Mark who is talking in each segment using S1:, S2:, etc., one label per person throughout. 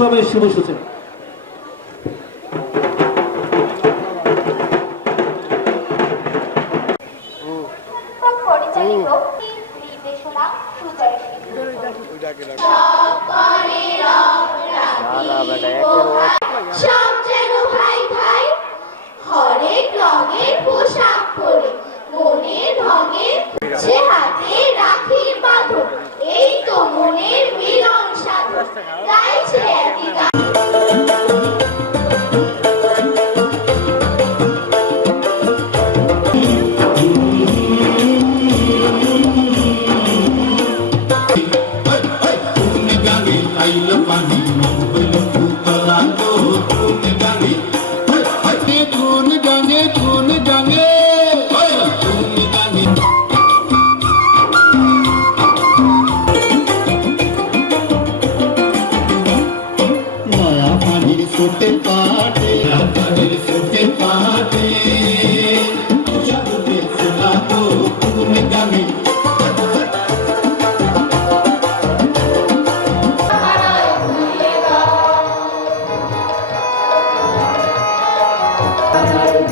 S1: উৎসবের শুভ
S2: সূচনা
S3: সব যেন ভাই ভাই
S4: ফুটে পাটে রাতারের ফুটে পাটে। জাদুতে ফুলাবো তুমি গামি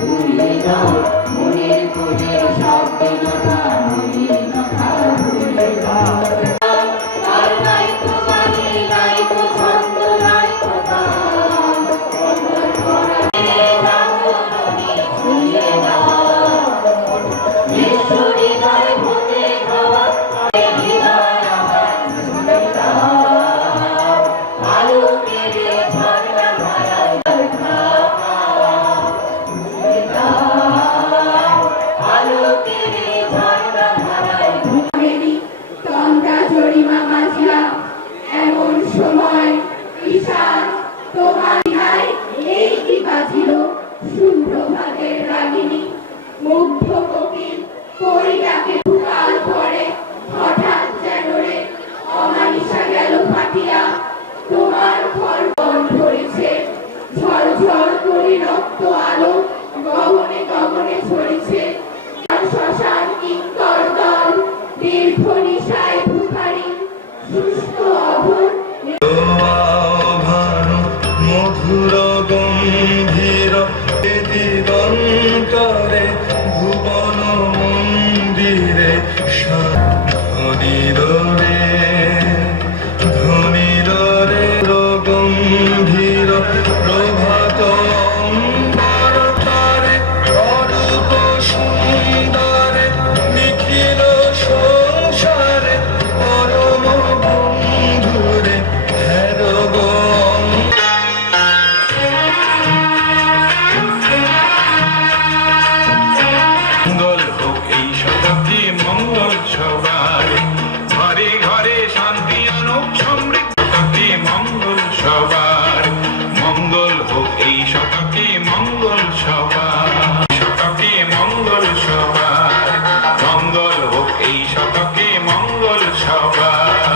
S3: ভুলে যাও। গরিমা মাঝিয়া এমন সময় ঈশান তোমার নাই এই কি বাজিল রাগিনী। মুগ্ধ ঢুকাল পরে হঠাৎ যেন রে অমানিসা গেল ফাটিয়া। তোমার বন ধরেছে ঝরঝর করে রক্ত আলো গগনে গগনে ঝরেছে। শ্মশান কিঙ্কর দল দীর্ঘ নিশা
S5: Asia.